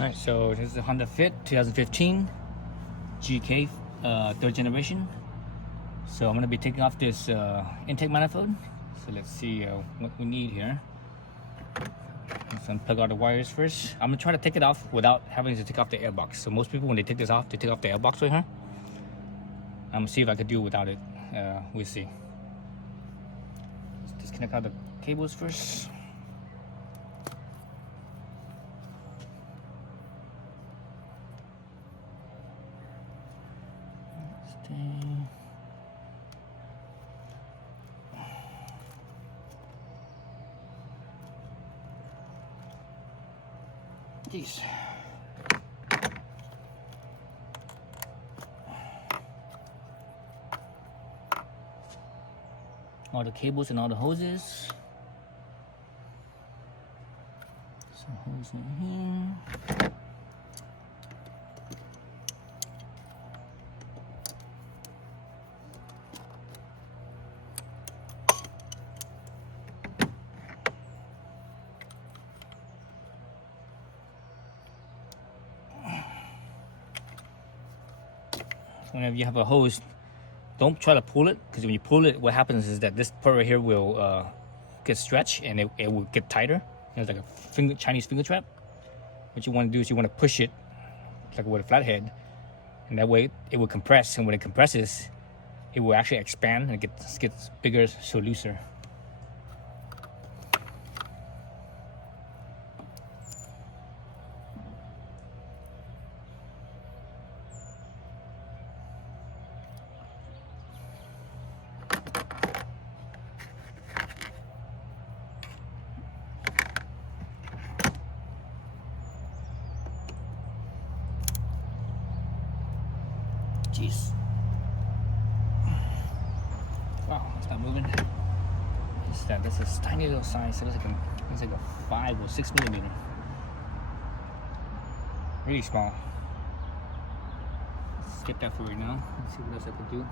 Alright, so this is a Honda Fit 2015 GK third generation. So I'm going to be taking off this intake manifold. So let's see what we need here. Let's unplug all the wires first. I'm going to try to take it off without having to take off the airbox. So most people, when they take this off, they take off the airbox right here. I'm going to see if I could do it without it. We'll see. Let's disconnect all the cables first. Jeez. All the cables and all the hoses. Some hose in here. Whenever you have a hose, don't try to pull it, because when you pull it, what happens is that this part right here will get stretched and it will get tighter. It's like a Chinese finger trap. What you want to do is you want to push it like with a flathead, and that way it will compress. And when it compresses, it will actually expand and it gets bigger, so looser. Jeez. Wow, it's not moving. This is tiny little size. It looks like a 5 or 6 millimeter. Really small. Let's skip that for right now. Let's see what else I can do.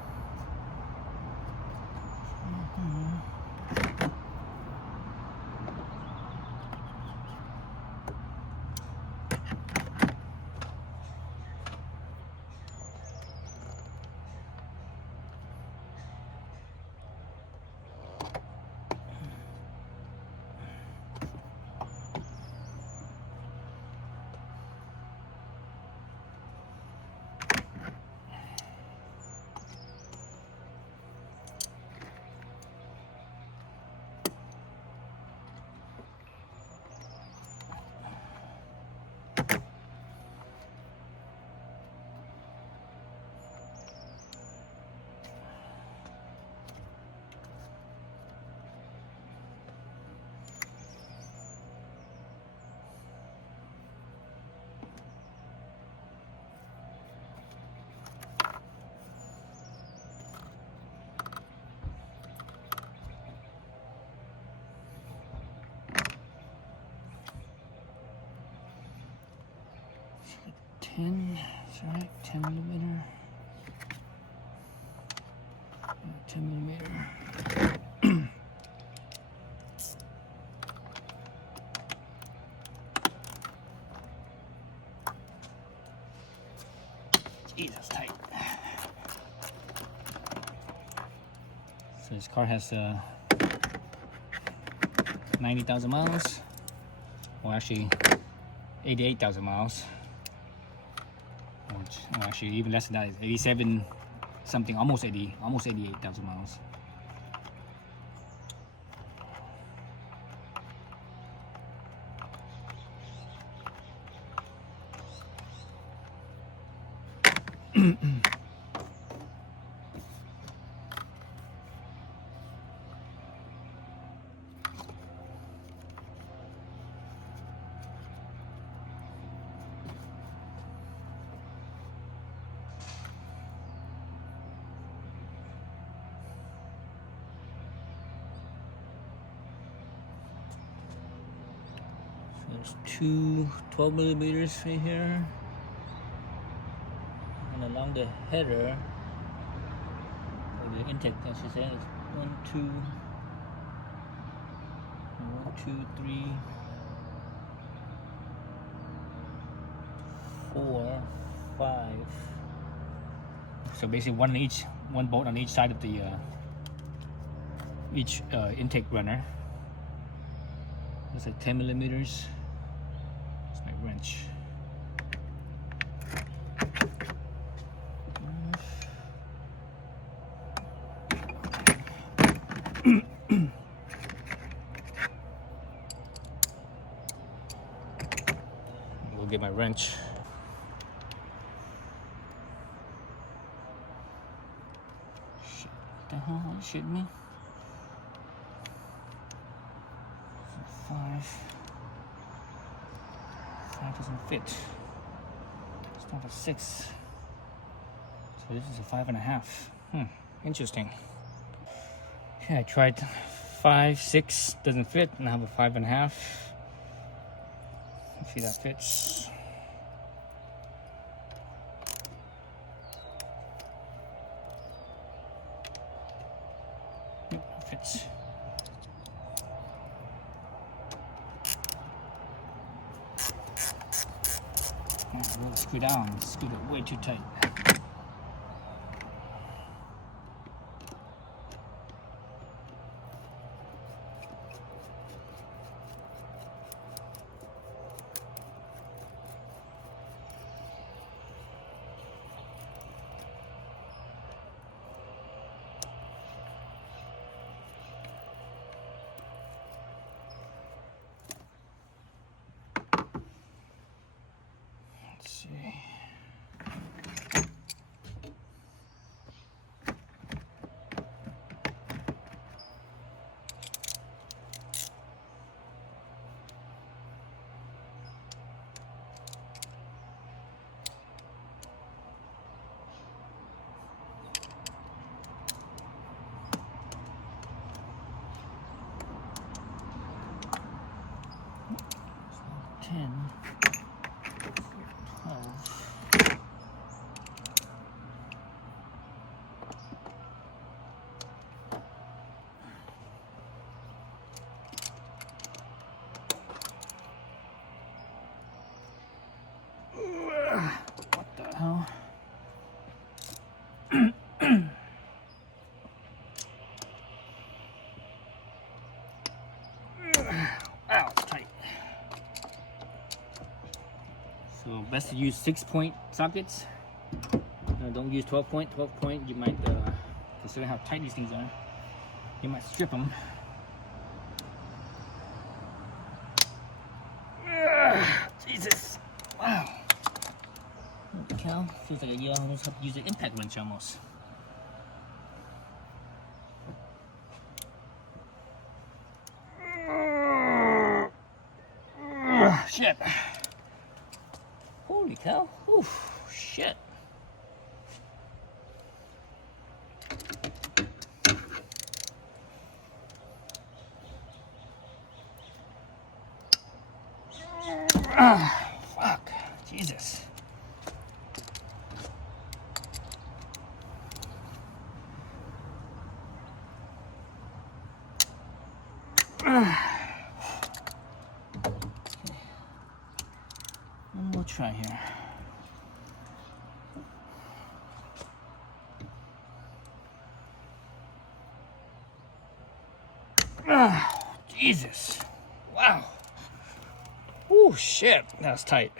That's right, 10 millimeter. 10 millimeter. Jeez, that's tight. So this car has 90,000 miles. Well, actually 88,000 miles. Well, actually even less than that. It's 87 something, almost 88,000 miles. There's two 12 millimeters right here, and along the header, or the intake, I should say, it's 1, 2, 1, 2, 3, 4, 5. So basically one bolt on each side of the each intake runner. That's like 10 millimeters. That's my wrench. We'll get my wrench. Shit, what the hell? Are you shitting me? 5 doesn't fit. It's not a 6. So this is a 5.5. Interesting. Okay, I tried 5, 6, doesn't fit, and I have a 5.5. Let's see if that fits. Yep, it fits. We'll screw down, screwed it way too tight. Let's see. So 10, 12. What the hell? Ow, tight. So best to use 6-point sockets. Don't use 12-point. 12-point, you might consider how tight these things are. You might strip them. Jesus! Wow. Holy cow! Feels like you almost have to use an impact wrench almost. Shit! Holy cow! Oof! Shit! Fuck! Jesus! One more try here. Jesus! Wow! Oh shit! That was tight.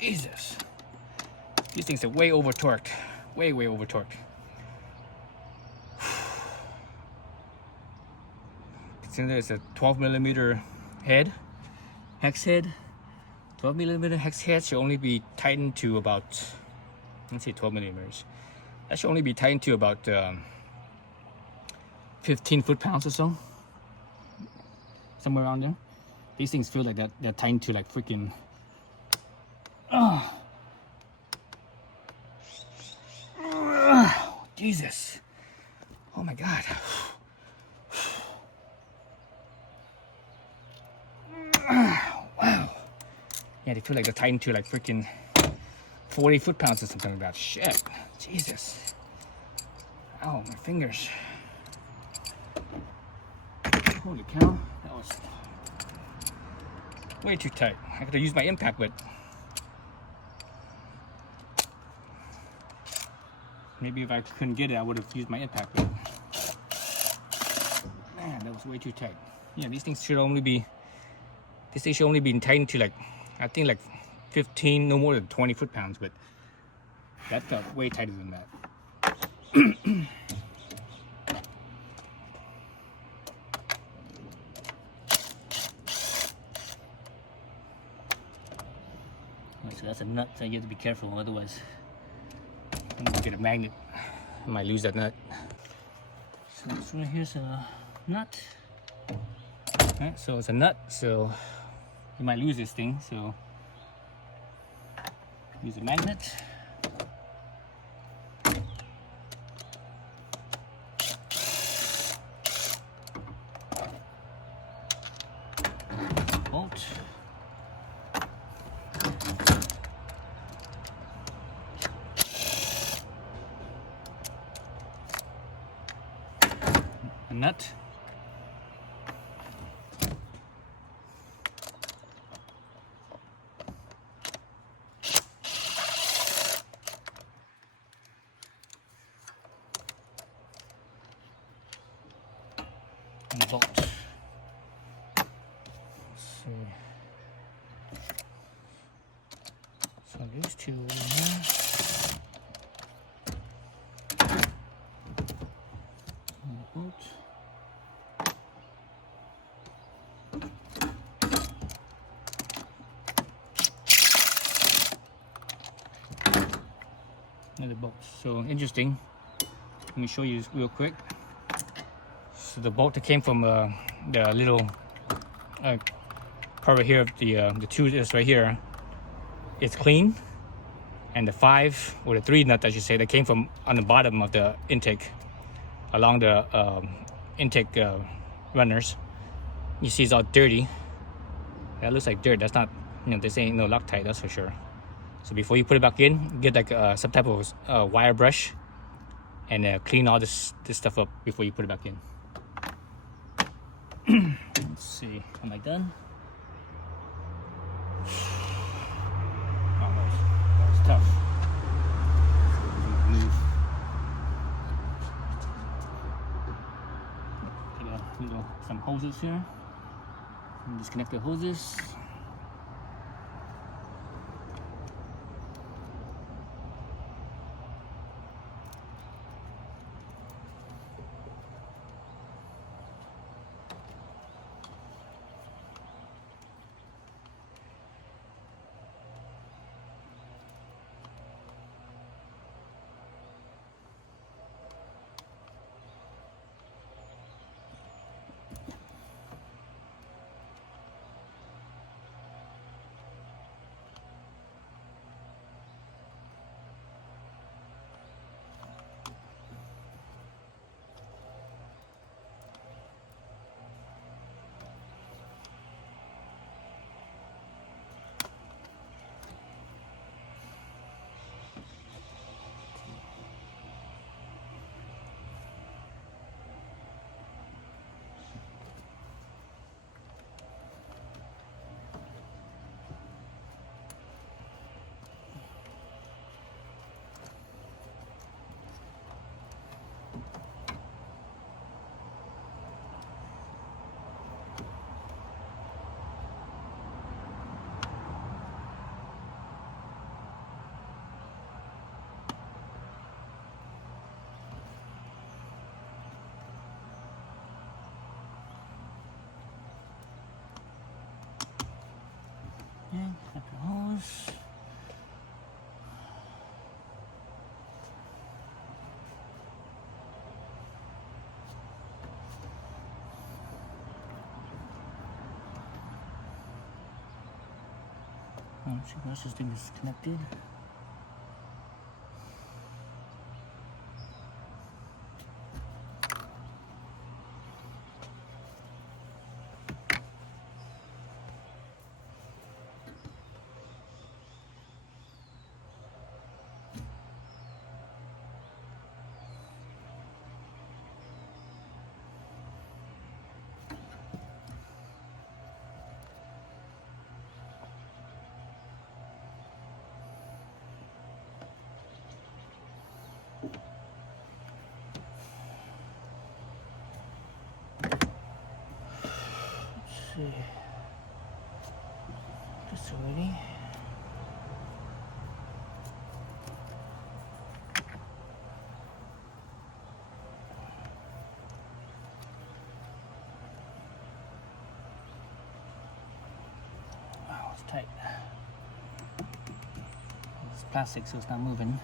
Jesus! These things are way over torqued. Way over torqued. Consider it's a 12 millimeter head, hex head. 12 millimeter hex head should only be tightened to about, let's say 12 millimeters. That should only be tightened to about 15 foot-pounds or so. Somewhere around there. These things feel like that they're tightened to like freaking. Jesus. Oh my God. Wow. Yeah, they feel like they're tightened to like freaking 40 foot-pounds or something like that. Shit. Jesus. Ow, my fingers. Holy cow, that was way too tight. I could have used my impact, but maybe if I couldn't get it, I would have used my impact. But man, that was way too tight. Yeah, these things should only be, this thing should only be tightened to like, I think like 15, no more than 20 foot-pounds, but that felt way tighter than that. So that's a nut, so you have to be careful, otherwise I'm gonna get a magnet. I might lose that nut. So this right here's a nut. Alright, so it's a nut, so you might lose this thing, so use a magnet. Bolt. A nut. And a bolt. So these two in here. And a bolt. Another bolt. So interesting. Let me show you this real quick. So the bolt that came from the little part right here of the two is right here. It's clean, and the 5 or the 3 nut, I should say, that came from on the bottom of the intake, along the intake runners. You see, it's all dirty. That looks like dirt. That's not, this ain't no Loctite, that's for sure. So before you put it back in, get like some type of wire brush and clean all this stuff up before you put it back in. Let's see, am I done? Oh, that was tough. Get some hoses here. Disconnect the hoses. And cut the hose. See, the rest of this thing is connected. see. This already. Oh, it's tight. It's plastic, so it's not moving.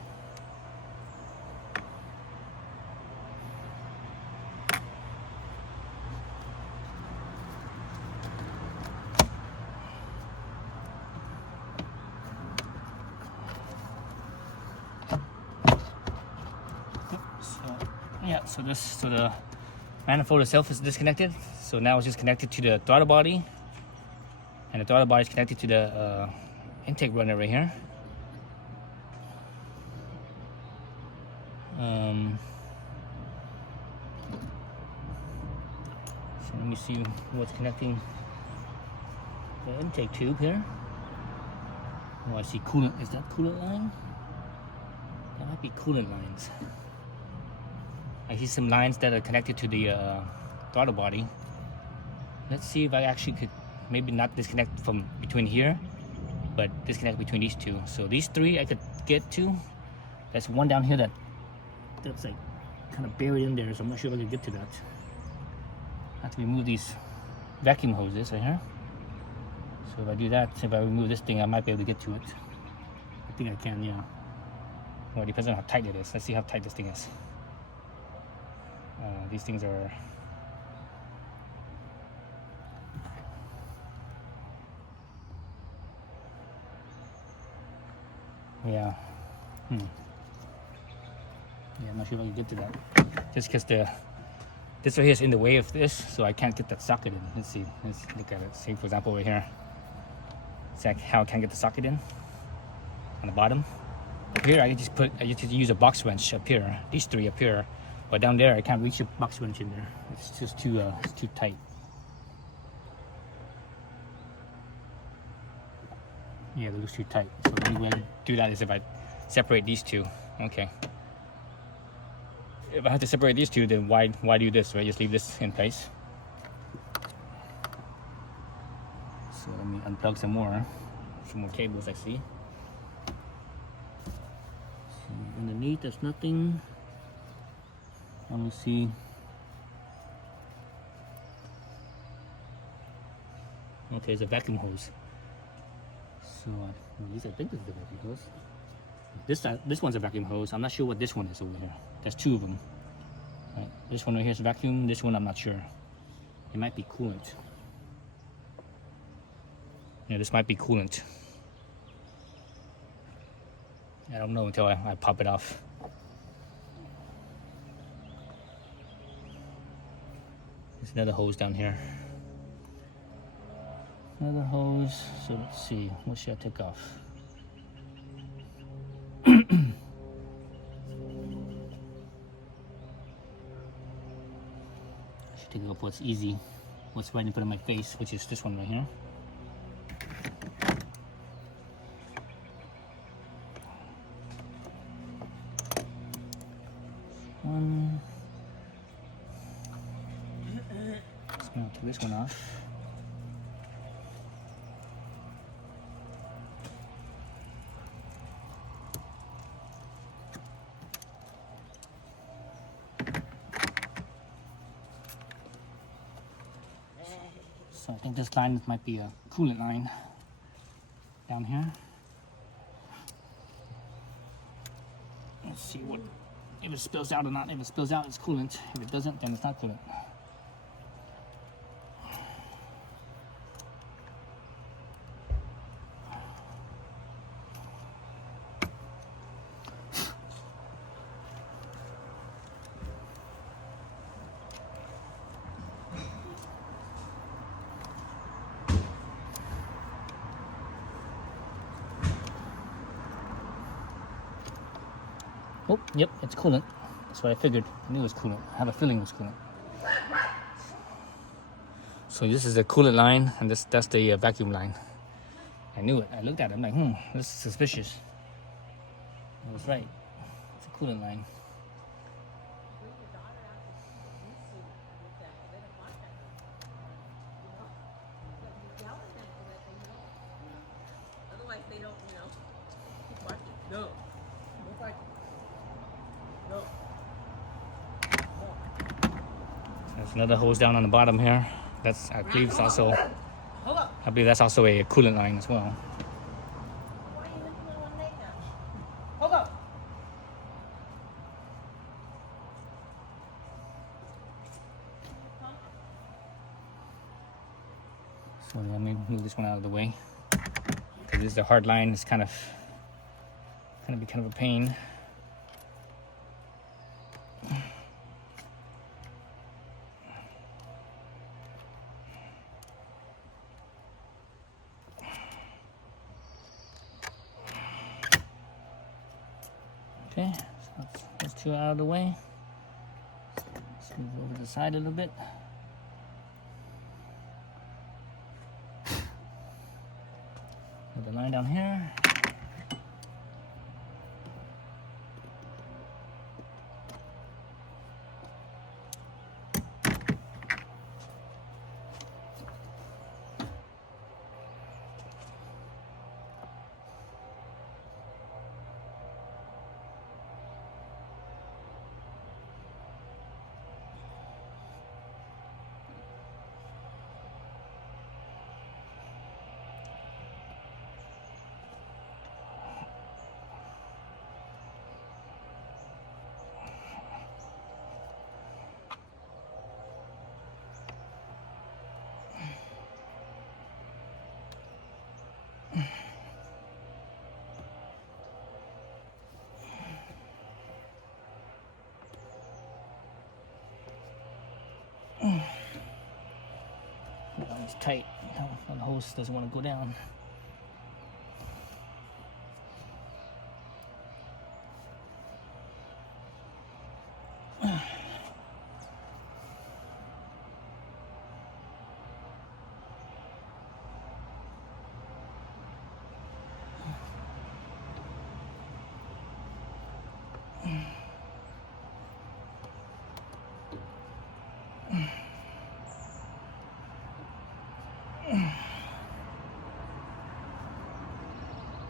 Yeah, so the manifold itself is disconnected. So now it's just connected to the throttle body, and the throttle body is connected to the intake runner right here. So let me see what's connecting the intake tube here. Oh, I see coolant. Is that coolant line? That might be coolant lines. I see some lines that are connected to the throttle body. Let's see if I actually could maybe not disconnect from between here, but disconnect between these two. So these three I could get to. There's one down here that's like kind of buried in there, so I'm not sure if I could get to that. I have to remove these vacuum hoses right here. So if I do that, if I remove this thing, I might be able to get to it. I think I can, yeah. Well, it depends on how tight it is. Let's see how tight this thing is. These things are yeah. Yeah, I'm not sure if I can get to that. Just because this right here is in the way of this, so I can't get that socket in. Let's see. Let's look at it. See, for example, right here. See how I can't get the socket in on the bottom. Up here, I just use a box wrench up here. These three up here. But down there, I can't reach a box wrench in there. It's just too tight. Yeah, it looks too tight. So the only way I do that is if I separate these two. Okay. If I have to separate these two, then why do this, right? Just leave this in place. So let me unplug some more cables I see. So underneath, there's nothing. Let me see. Okay, there's a vacuum hose. So at least I think this is the vacuum hose. This one's a vacuum hose. I'm not sure what this one is over here. There's two of them. Right. This one right here is vacuum. This one I'm not sure. It might be coolant. Yeah, this might be coolant. I don't know until I pop it off. There's another hose down here. Another hose. So let's see. What should I take off? I should take off what's easy. What's right in front of my face, which is this one right here. One. Let's now take this one off. So I think this line might be a coolant line down here. Let's see if it spills out or not. If it spills out, it's coolant. If it doesn't, then it's not coolant. Oh, yep, it's coolant. That's what I figured. I knew it was coolant. I have a feeling it was coolant. So this is the coolant line, and that's the vacuum line. I knew it. I looked at it. I'm like, this is suspicious. I was right. It's a coolant line. like they don't, you know, keep watching. No. Look like. No. There's another hose down on the bottom here. That's, I believe, it's also, Hold up. I believe that's also a coolant line as well. Why are you lifting on one leg now? Hold up. So let me move this one out of the way. Because this is a hard line, it's kind of be kind of a pain. Okay, so that's those two out of the way. Let's move over to the side a little bit. Put the line down here. It's tight. No, the hose doesn't want to go down.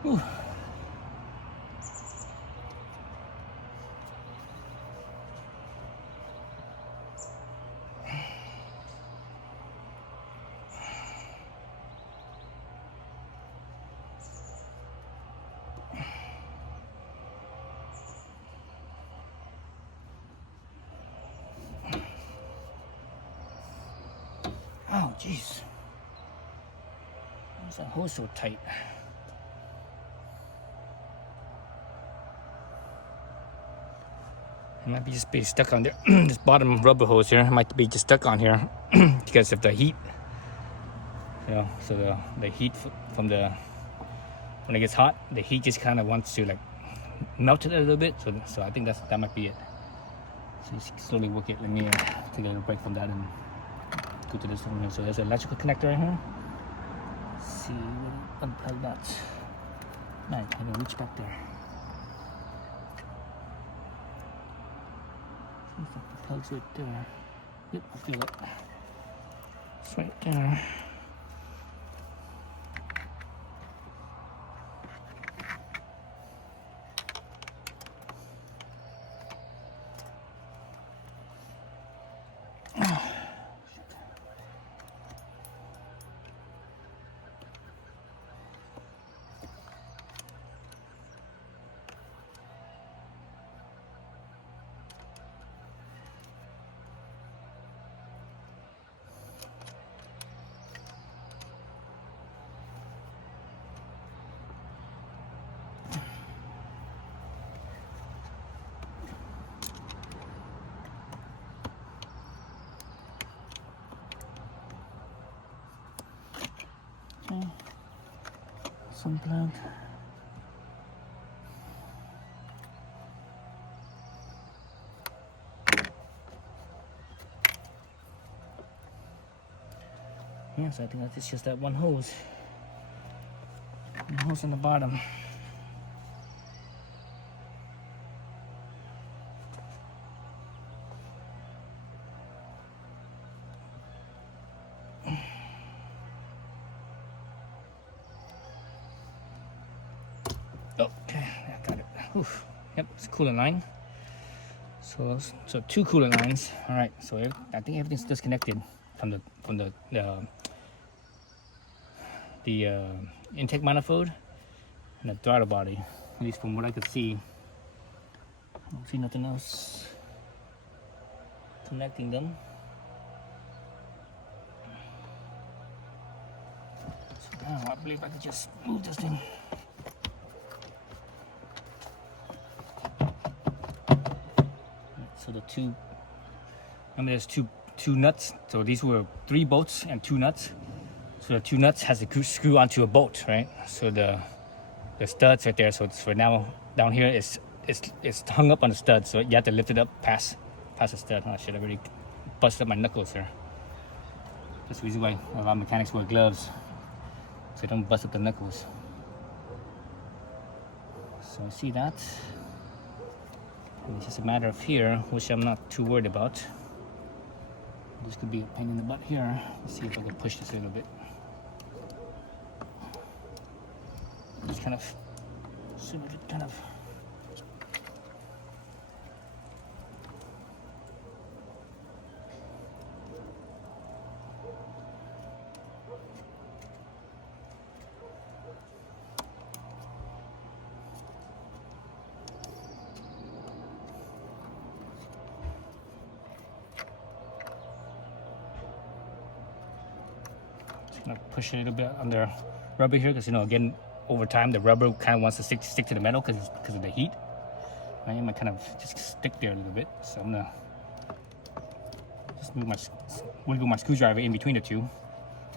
Whew. Oh, jeez. Why is that hose so tight? It might be just be stuck on there. This bottom rubber hose here might be just stuck on here because of the heat. You know, so the heat from the, when it gets hot, the heat just kind of wants to like melt it a little bit. So I think that might be it. So you slowly work it. Let me take a little break from that and go to this one here. So there's an electrical connector right here. Let's see, unplug that. Man, I can reach back there. See if the plug's right there. Yep, I feel it. It's right there. Okay, some plug. Yes, I think that's just that one hose. One hose on the bottom. Oof. Yep, it's coolant line. So 2 coolant lines. All right. So I think everything's disconnected from the intake manifold and the throttle body. At least from what I could see. I don't see nothing else connecting them. So now I believe I could just move this thing. So the two, there's two nuts. So these were 3 bolts and 2 nuts. So the 2 nuts has to screw onto a bolt, right? So the studs right there. So it's for now down here it's hung up on the stud. So you have to lift it up past the stud. Oh shit! I already busted up my knuckles there. That's the reason why a lot of mechanics wear gloves, so they don't bust up the knuckles. So I see that. And it's just a matter of here, which I'm not too worried about. This could be a pain in the butt here. Let's see if I can push this a little bit. Just kind of, push it a little bit on the rubber here, because again, over time the rubber kind of wants to stick to the metal because of the heat. I might kind of just stick there a little bit, so I'm gonna just wiggle my screwdriver in between the two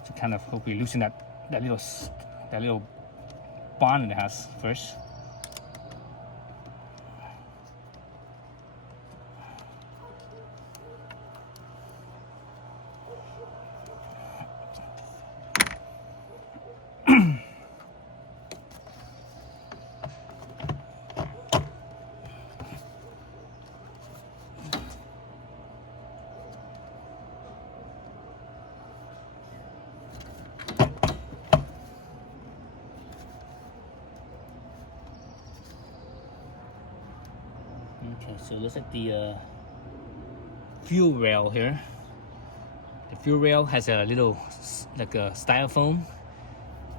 to kind of hopefully loosen that little bond it has first. Okay, so it looks like the fuel rail here. The fuel rail has a little like a styrofoam.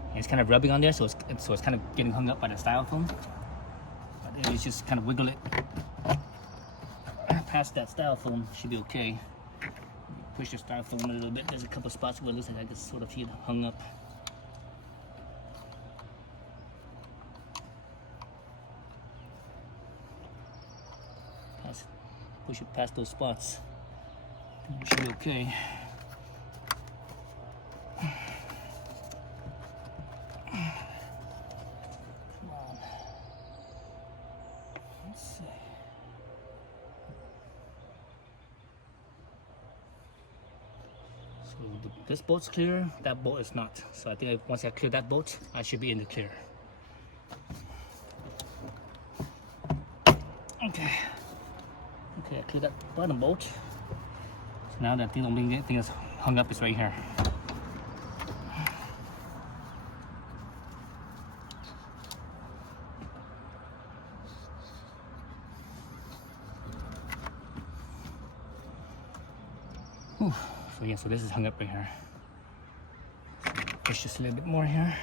And it's kind of rubbing on there, so it's kind of getting hung up by the styrofoam. But it's just kind of wiggle it past that styrofoam, should be okay. Push the styrofoam a little bit. There's a couple spots where it looks like I can sort of see it hung up. Push it past those spots. It should be okay. Come on. Let's see. So this bolt's clear, that bolt is not. So I think once I clear that bolt, I should be in the clear. Okay. Okay, I cleared that bottom bolt. So now that the only thing that's hung up is right here. Whew. So yeah, so this is hung up right here. So push just a little bit more here.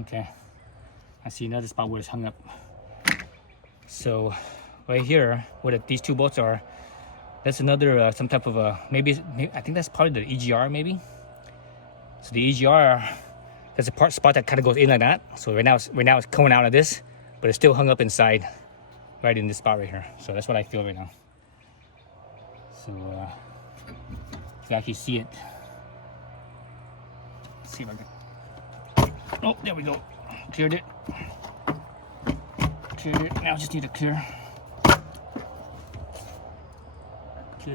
Okay, I see another spot where it's hung up. So right here, where these 2 bolts are, That's another some type of a maybe I think that's part of the EGR maybe. So the EGR, there's a spot that kind of goes in like that. So right now it's coming out of this, but it's still hung up inside, right in this spot right here. So that's what I feel right now. So you can actually see it. Let's see if I can. Oh, there we go. Cleared it. Cleared it. Now I just need to clear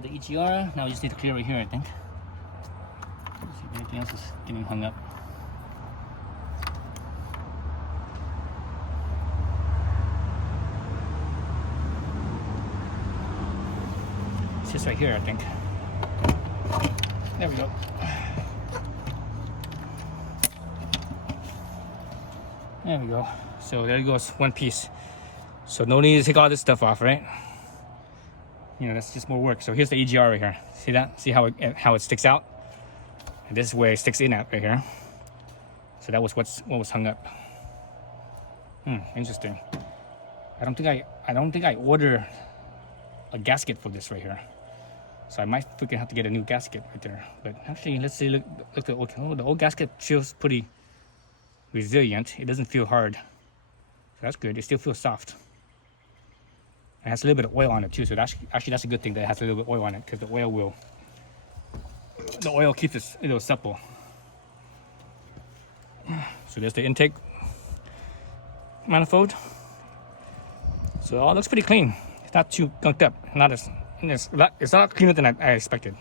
the EGR. Now we just need to clear right here, I think. Let's see if anything else is getting hung up. It's just right here, I think. There we go. There we go. So there goes one piece. So no need to take all this stuff off, right? You know, that's just more work. So here's the EGR right here. See that? See how it sticks out? And this is where it sticks in at right here. So that was what was hung up. Interesting. I don't think I ordered a gasket for this right here. So I might freaking have to get a new gasket right there. But actually, let's see. Look at the old gasket feels pretty resilient. It doesn't feel hard. So that's good. It still feels soft. It has a little bit of oil on it too. So that's a good thing that it has a little bit of oil on it, because the oil keeps it a little supple. So there's the intake manifold. So it all looks pretty clean. It's not too gunked up. It's a lot cleaner than I expected.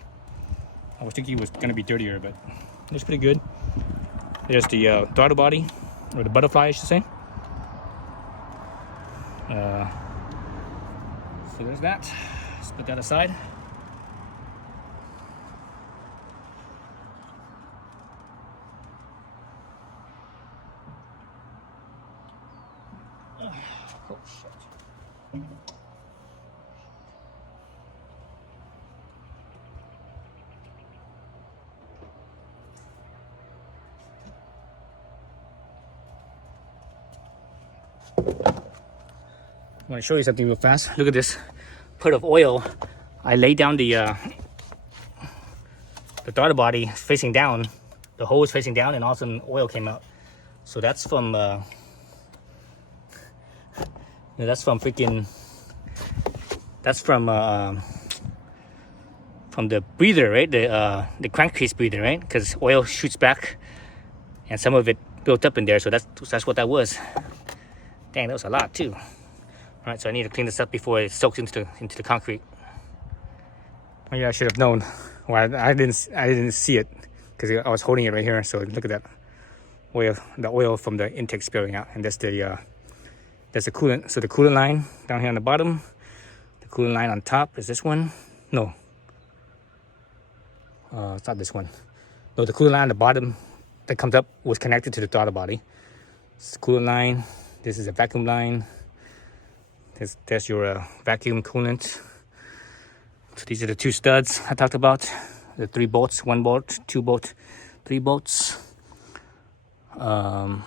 I was thinking it was gonna be dirtier, but it's pretty good. There's the throttle body, or the butterfly, I should say. So there's that. Let's put that aside. Oh shit. I want to show you something real fast. Look at this pot of oil. I laid down the throttle body facing down. The hose facing down, and all of a sudden oil came out. So that's from from the breather, right? The crankcase breather, right? Because oil shoots back, and some of it built up in there. So that's what that was. Dang, that was a lot too. All right, so I need to clean this up before it soaks into the concrete. Oh yeah, I should have known. Well, I didn't see it because I was holding it right here. So look at that oil, the oil from the intake spilling out, and that's the coolant. So the coolant line down here on the bottom, the coolant line on top is this one. No, it's not this one. No, the coolant line on the bottom that comes up was connected to the throttle body. This is the coolant line. This is a vacuum line. There's your vacuum coolant. So these are the two studs I talked about. The 3 bolts, 1 bolt, 2 bolt, 3 bolts. Yeah.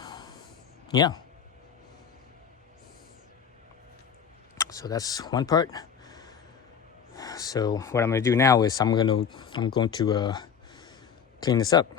So that's one part. So what I'm going to do now is I'm going to clean this up.